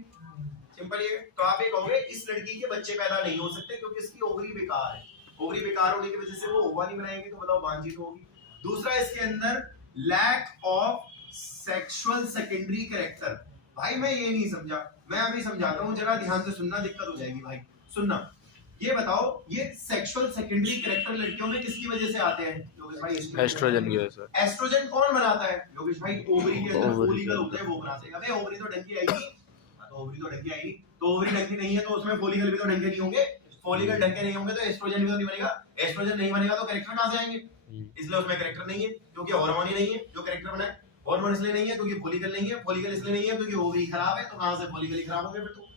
सिंपल ये, तो आप ये कहोगे इस लड़की के बच्चे पैदा नहीं हो सकते क्योंकि इसकी ओवरी बेकार है। ओवरी बेकार होने की वजह से वो ओवा नहीं बनाएगी, तो बताओ बांझी तो होगी। दूसरा, इसके अंदर lack of sexual secondary character. भाई मैं ये नहीं समझा, मैं अभी समझाता हूँ, जरा ध्यान से सुनना, दिक्कत हो जाएगी भाई। सुनना, ये बताओ ये सेक्सुअल सेकेंडरी कैरेक्टर लड़कियों में किसकी वजह से आते हैं योगेश भाई? एस्ट्रोजन की वजह से। एस्ट्रोजन कौन बनाता है योगेश भाई? ओवरी के अंदर फोलिकल होता है, वो बनाते हैं। अबे ओवरी तो ढंकी आएगी, तो ओवरी तो ढंकी आएगी, तो ओवरी ढंकी नहीं है तो उसमें फोलिकल भी तो ढंके नहीं होंगे, फोलिकल ढंके नहीं होंगे तो एस्ट्रोजन भी तो नहीं बनेगा। एस्ट्रोजन नहीं बनेगा तो कैरेक्टर कहां से आएंगे? इसलिए उसमें कैरेक्टर नहीं है क्योंकि हार्मोन ही नहीं है जो कैरेक्टर बनाए। हार्मोन इसलिए नहीं है क्योंकि फोलिकल नहीं है, फोलिकल इसलिए नहीं है क्योंकि ओवरी खराब है, तो कहां से फोलिकल ही खराब होंगे फिर तो।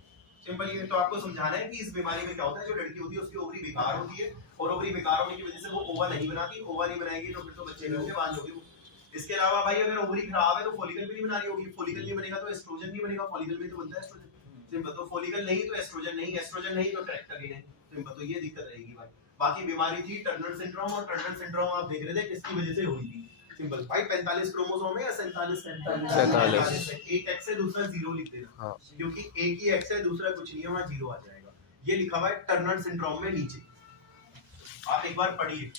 सिंपल ये, तो आपको समझाना है कि इस बीमारी में क्या होता है, जो लड़की होती है उसकी ओवरी बेकार होती है, और ओवरी बेकार होने की वजह से वो ओवा नहीं बनाती। ओवा नहीं बनाएगी तो फिर तो बच्चे नहीं होंगे, बांझ होगी वो। इसके अलावा भाई अगर ओवरी खराब है तो फोलिकल भी नहीं बना रही होगी, फोलिकल नहीं बनेगा तो एस्ट्रोजन नहीं बनेगा, फोलिकल भी तो बनता है एस्ट्रोजन। सिंपल, तो फोलिकल नहीं तो एस्ट्रोजन नहीं, एस्ट्रोजन नहीं तो कैरेक्टर ही नहीं। सिंपल, तो ये दिक्कत रहेगी भाई। बाकी बीमारी थी टर्नर सिंड्रोम, और टर्नर सिंड्रोम आप देख रहे थे किसकी वजह से हुई थी? सिंपल भाई 45 क्रोमोसोम है या 47? एक एक्स है दूसरा 0 लिख देना, हाँ। क्योंकि एक ही एक्स है दूसरा कुछ नहीं है, वहां 0 आ जाएगा। ये लिखा हुआ है टर्नर सिंड्रोम में नीचे, आप एक बार पढ़िए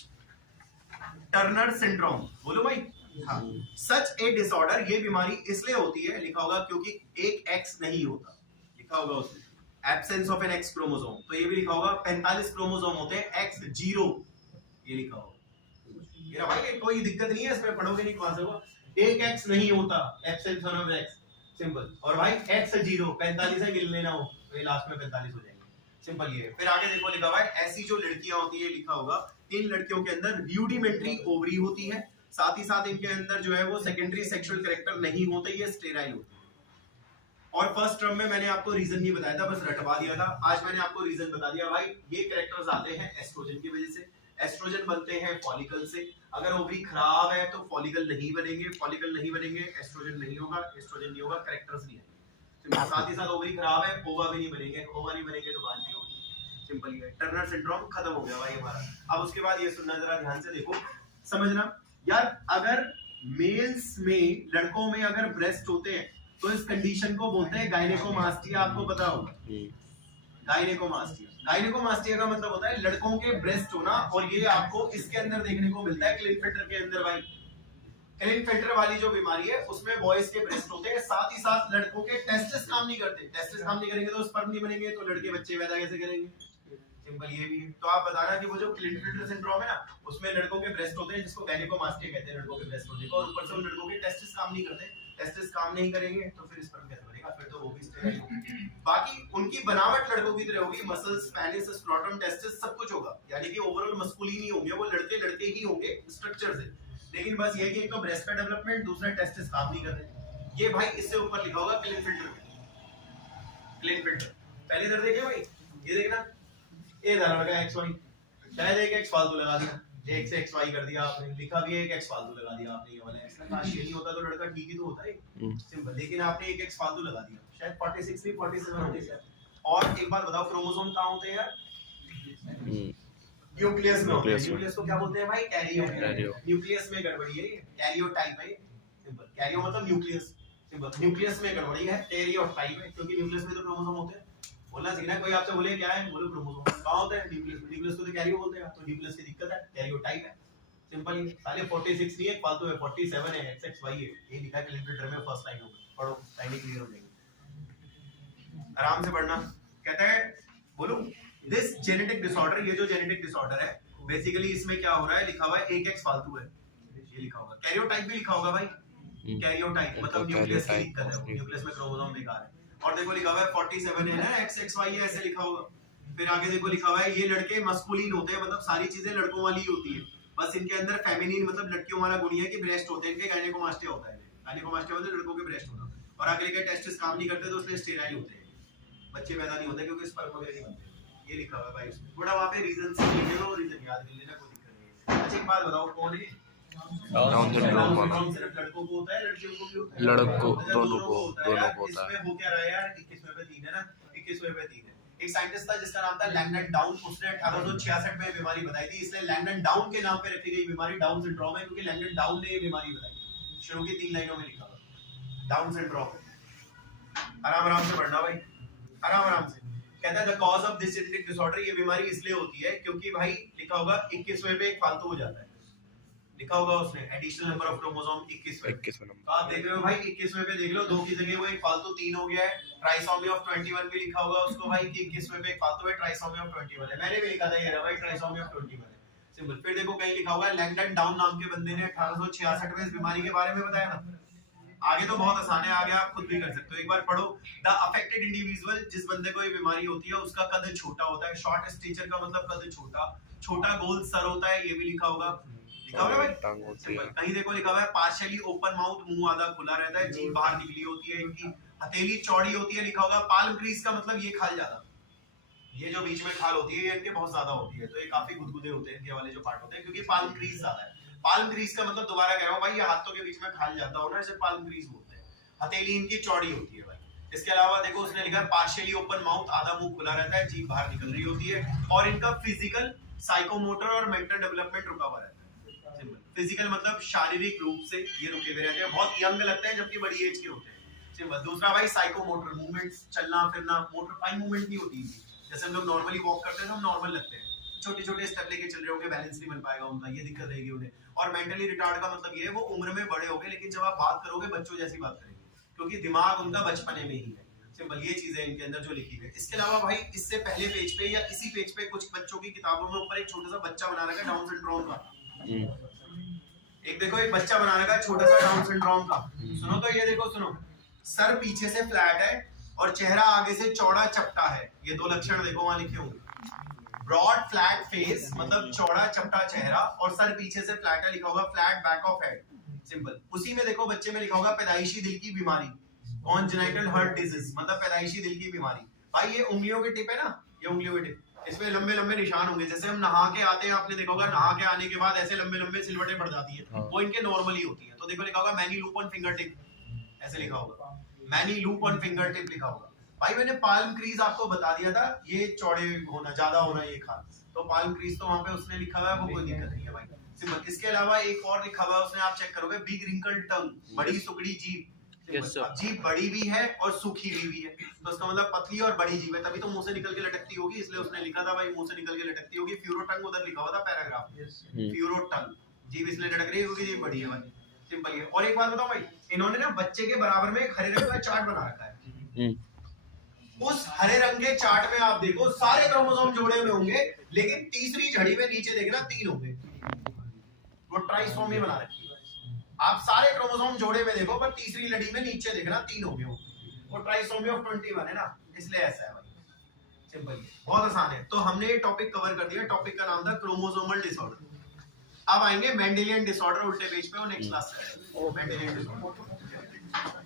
टर्नर सिंड्रोम, बोलो भाई। हाँ, सच ए डिसऑर्डर, ये बीमारी इसलिए होती है, लिखा होगा क्योंकि एक एक्स नहीं होता, लिखा होगा उसमें absence of an X chromosome, तो ये भी लिखा होगा 45 क्रोमोसोम होते हैं, एक्स 0 ये लिखा होगा। मेरा भाई कोई दिक्कत नहीं है इसमें, पढ़ोगे नहीं कहां से होगा। एक एक्स नहीं होता, एब्सेंस ऑफ एक्स, सिंपल। और भाई एक्स 0 45 है, गिन लेना हो तो ये लास्ट में 45 हो जाएंगे। सिंपल ये। फिर आगे देखो लिखा हुआ है ऐसी जो लड़कियां होती है, लिखा होगा इन लड़कियों के अंदर रूडिमेंट्री ओवरी होती है, साथ ही साथ इनके अंदर जो है वो सेकेंडरी सेक्सुअल कैरेक्टर नहीं होते, ये स्टेराइल होते हैं। और फर्स्ट टर्म में मैंने आपको रीजन नहीं बताया था, बस रटवा दिया था। आज मैंने आपको रीजन बता दिया भाई, ये कैरेक्टर्स आते हैं एस्ट्रोजन की वजह से। एस्ट्रोजन बनते हैं फॉलिकल से, अगर ओवरी खराब है तो फॉलिकल नहीं बनेंगे, फॉलिकल नहीं बनेंगे एस्ट्रोजन नहीं होगा, एस्ट्रोजन नहीं होगा कैरेक्टर्स नहीं आएंगे। साथ ही साथ ओवरी खराब है, ओवा भी नहीं बनेंगे, ओवा नहीं बनेंगे तो बांझी होगी। सिंपल ये, टर्नर सिंड्रोम खत्म हो गया भाई हमारा। अब उसके बाद ये सुनना, जरा ध्यान से देखो, समझना यार। अगर मेल्स में, लड़कों में अगर ब्रेस्ट होते हैं तो इस कंडीशन को बोलते हैं गायनेकोमास्टिया, आपको पता होगा गायनेकोमास्टिया। गायनेकोमास्टिया का मतलब होता है लड़कों के ब्रेस्ट होना, और ये आपको इसके अंदर देखने को मिलता है क्लिनफिल्टर के अंदर भाई। क्लिनफिल्टर वाली जो बीमारी है उसमें बॉयज के ब्रेस्ट होते हैं, साथ ही साथ लड़कों के टेस्टिस काम नहीं करते। टेस्टिस काम नहीं करेंगे तो स्पर्म नहीं बनेंगे, तो लड़के बच्चे पैदा कैसे करेंगे? सिंपल ये भी है। तो आप बताना कि वो जो क्लिनफिल्टर सिंड्रोम है ना, उसमें लड़कों के ब्रेस्ट होते हैं जिसको गायनेकोमास्टिया कहते हैं, लड़कों के ब्रेस्ट होते हैं, और ऊपर से उन लड़कों के टेस्टिस काम नहीं करते। टेस्टिस काम नहीं करेंगे तो फिर स्पर्म कैसे बनेगा? फिर तो वो भी स्टेराइल होगी। बाकी उनकी बनावट लड़कों की तरह होगी, मसल्स, पेनिस, स्क्रोटम, टेस्टिस सब कुछ होगा, यानी कि ओवरऑल मस्कुलिन ही होंगे, वो लड़के लड़के ही होंगे स्ट्रक्चर से। लेकिन बस ये कि एक तो ब्रेस्ट का डेवलपमेंट, दूसरा टेस्टिस काम नहीं करते। ये भाई इससे ऊपर लिखा होगा क्लिनफिल्टर। क्लिनफिल्टर पहले इधर देखिए भाई, ये देखना, ये धरा लगा एक्स वाई, शायद एक एक्स फालतू लगा दिया, एक से एक्स वाई कर दिया आपने, लिखा भी एक एक्स फालतू लगा दिया आपने, ये वाला एक्स ना काश ये नहीं होता तो लड़का ठीक ही तो होता है सिंपल, लेकिन आपने एक एक्स फालतू लगा दिया, शायद 46 भी 47 होते हैं। और एक बात बताओ, क्रोमोसोम कहां होते हैं यार? न्यूक्लियस में होते हैं। न्यूक्लियस को क्या बोलते हैं भाई? कैरियो। न्यूक्लियस में गड़बड़ी है, कैरियो टाइप है सिंपल। कैरियो मतलब न्यूक्लियस, सिंपल। न्यूक्लियस में गड़बड़ी है, कैरियो टाइप है, क्योंकि न्यूक्लियस में तो क्रोमोसोम होते हैं। बोलना सीखना है, कोई आपसे बोले क्या है, बोलो क्रोमोसोम। कहां होता है? न्यूक्लियस में। न्यूक्लियस को तो कैरियो बोलते हैं, तो न्यूक्लियस की दिक्कत है, कैरियो टाइप है सिंपल। ये साले 46 नहीं है, फालतू है, 47 है, XXY है, ये लिखा है क्लिनफिल्टर में फर्स्ट लाइन होगा, पढ़ो, लाइन क्लियर हो जाएगी, आराम से पढ़ना। कहता है, बोलो, दिस जेनेटिक डिसऑर्डर, ये जो जेनेटिक डिसऑर्डर है बेसिकली इसमें क्या हो रहा है, लिखा हुआ है एक एक्स फालतू है, ये लिखा होगा। कैरियोटाइप भी लिखा होगा भाई, कैरियोटाइप मतलब न्यूक्लियस की दिक्कत है, न्यूक्लियस में क्रोमोसोम बेकार है। और देखो लिखा हुआ है 47 है ना, XXY है, ऐसे लिखा होगा। फिर आगे देखो लिखा हुआ है ये लड़के मस्कुलिन होते हैं, मतलब सारी चीजें लड़कों वाली ही होती है, बस इनके अंदर फेमिनिन मतलब लड़कियों वाला गुण है कि ब्रेस्ट होते हैं, इनके गायनेकोमास्टिया होता है, गायनेकोमास्टिया मतलब लड़कों के ब्रेस्ट होता है। और आगे लिखा है टेस्टिस काम नहीं करते तो इसलिए स्टेराइल होते हैं, बच्चे पैदा नहीं होते क्योंकि स्पर्म वगैरह नहीं बनते। ये लिखा हुआ है भाई उसमें, थोड़ा वहां पे रीजन से लिखे लो, रीजन याद कर लेना, कोई दिक्कत नहीं है। अच्छा एक बात बताओ, कौन है डाउन सिंड्रोम वाला? सिर्फ लड़कों को होता है, लड़कियों को भी होता है? लड़कों अच्छा, दोनों को होता है होता यार। है। इसमें हो क्या रहा है यार, 21वें पे 3 है ना, 21वें पे 3 है। एक साइंटिस्ट था जिसका नाम था लैंगडन डाउन, उसने 1866 में बीमारी बताई थी, इसलिए लैंगडन डाउन के नाम पे रखी गई बीमारी डाउन सिंड्रोम है, क्योंकि लैंगडन डाउन ने ये बीमारी बताई। शुरू की 3 लाइनों में लिखा हुआ डाउन सिंड्रोम। आराम आराम से पढ़ना भाई, आराम आराम से। कहता है the cause of this genetic disorder, ये बीमारी इसलिए होती है क्योंकि भाई लिखा होगा 21वें पे एक फालतू हो जाता है, लिखा होगा उसने एडिशनल नंबर ऑफ क्रोमोसोम 21वें नंबर। आप देख रहे हो भाई 21वें पे देख लो, 2 की जगह वो एक फालतू 3 हो गया है। ट्राइसोमी ऑफ 21 भी लिखा होगा उसको भाई कि 21वें पे एक फालतू है, ट्राइसोमी ऑफ 21 है। मैंने भी लिखा था ये रहा भाई, ट्राइसोमी ऑफ 21 है, सिंपल। फिर देखो कहीं लिखा होगा लैंगडन डाउन नाम के बंदे ने 1866 में इस बीमारी के बारे में बताया था। आगे तो बहुत आसान है, आगे आप खुद भी कर सकते हो, एक बार पढ़ो। द अफेक्टेड इंडिविजुअल, जिस बंदे को ये बीमारी होती है उसका कद छोटा होता है, शॉर्ट स्टेचर का मतलब कद छोटा, छोटा गोल सर होता है, ये भी लिखा होगा, लिखा हुआ है भाई। कहीं देखो लिखा हुआ है पार्शियली ओपन माउथ, मुंह आधा खुला रहता है, जीभ बाहर निकली होती है, इनकी हथेली चौड़ी होती है, लिखा होगा पाल्म क्रीज का मतलब ये खाल ज्यादा, ये जो बीच में खाल होती है ये इनके बहुत ज्यादा होती है, तो ये काफी गुदगुदे होते हैं इनके वाले जो पार्ट होते हैं, क्योंकि पाल्म क्रीज ज्यादा है। पाल्म क्रीज का मतलब दोबारा कह रहा हूं भाई, ये हाथों के बीच में खाल जाता हो ना, इसे पाल्म क्रीज बोलते हैं। हथेली इनकी चौड़ी होती है भाई। इसके अलावा देखो उसने लिखा है पार्शियली ओपन माउथ, आधा मुंह खुला रहता है, जीभ बाहर निकल रही होती है, और इनका फिजिकल, साइकोमोटर और मेंटल डेवलपमेंट रुका हुआ रहता है, सिंपल। फिजिकल मतलब शारीरिक रूप से ये रुके हुए रहते हैं, बहुत यंग लगते हैं जबकि बड़ी एज के होते हैं, सिंपल। दूसरा भाई साइकोमोटर, मूवमेंट्स, चलना फिरना, मोटर फाइन मूवमेंट नहीं होती है, जैसे हम लोग नॉर्मली वॉक करते हैं तो हम नॉर्मल लगते हैं, छोटे छोटे स्टेप लेके चल रहे होंगे, बैलेंस नहीं बन पाएगा उनका, ये दिक्कत रहेगी उन्हें। और मेंटली रिटार्ड का मतलब ये है वो उम्र में बड़े होंगे लेकिन जब आप बात करोगे बच्चों जैसी बात करेंगे, क्योंकि दिमाग उनका बचपने में ही है, सिंपल। ये चीजें इनके अंदर जो लिखी है। इसके अलावा भाई इससे पहले पेज पे या इसी पेज पे कुछ बच्चों की किताबों में ऊपर एक छोटा सा बच्चा बना रखा है डाउन सिंड्रोम का, एक देखो एक बच्चा बना रखा है छोटा सा डाउन सिंड्रोम का। सुनो तो ये देखो, सुनो, सर पीछे से फ्लैट है और चेहरा आगे से चौड़ा चपटा है, ये 2 लक्षण देखो वहां लिखे होंगे। ब्रॉड फ्लैट फेस मतलब चौड़ा चपटा चेहरा, और सर पीछे से फ्लैट है, लिखा होगा flat back of head, simple. उसी में देखो बच्चे में लिखा होगा पैदाइशी दिल की बीमारी, कॉन्जेनिटल हार्ट डिजीज मतलब पैदाइशी दिल की बीमारी। भाई ये उंगलियों के टिप है ना, ये उंगलियों के टिप, इसमें लंबे लंबे निशान होंगे, जैसे हम नहा के आते हैं, आपने देखा होगा नहा के आने के बाद ऐसे लंबे लंबे सिलवटें पड़ जाती है, वो इनके नॉर्मली होती है। तो देखो लिखा होगा many loop on finger tip, ऐसे लिखा होगा, many loop on finger tip लिखा होगा। भाई मैंने पाल्म क्रीज आपको बता दिया था, ये चौड़े होना, ज्यादा होना, ये खाल, तो पाल्म क्रीज तो वहां पे उसने लिखा हुआ है, वो कोई दिक्कत नहीं है भाई, सिंपल। इसके अलावा एक और लिखा हुआ है उसने, आप चेक करोगे, बिग रिंकल टंग, बड़ी सुगड़ी जीभ। अब जीभ बड़ी भी है और सूखी भी है, तो उसका मतलब पतली और बड़ी जीभ है, तभी तो मुंह से निकल के लटकती होगी, इसलिए उसने लिखा था भाई मुंह से निकल के लटकती होगी। फ्यूरो टंग उधर लिखा हुआ था पैराग्राफ, फ्यूरो टंग, जीभ इसलिए लटक रही है क्योंकि जीभ बड़ी है भाई, सिंपल है। और एक बात बताओ भाई, इन्होंने ना बच्चे के बराबर में एक हरे रंग का चार्ट बना रखा है, उस हरे रंग के चार्ट में आप देखो सारे क्रोमोसोम जोड़े हुए होंगे, लेकिन तीसरी झड़ी में नीचे देखना 3 होंगे, वो ट्राइसोमी बना रखी है। आप सारे क्रोमोसोम जोड़े में देखो पर तीसरी लड़ी में नीचे देखना 3 होंगे, वो ट्राइसोमी ऑफ 21 है ना, इसलिए ऐसा है भाई, सिंपल, बहुत आसान है। तो हमने ये टॉपिक कवर कर दिया, टॉपिक का नाम था क्रोमोसोमल डिसऑर्डर। अब आएंगे मेंडेलियन डिसऑर्डर, उल्टे पेज पे, वो नेक्स्ट क्लास से आएगा मेंडेलियन डिसऑर्डर।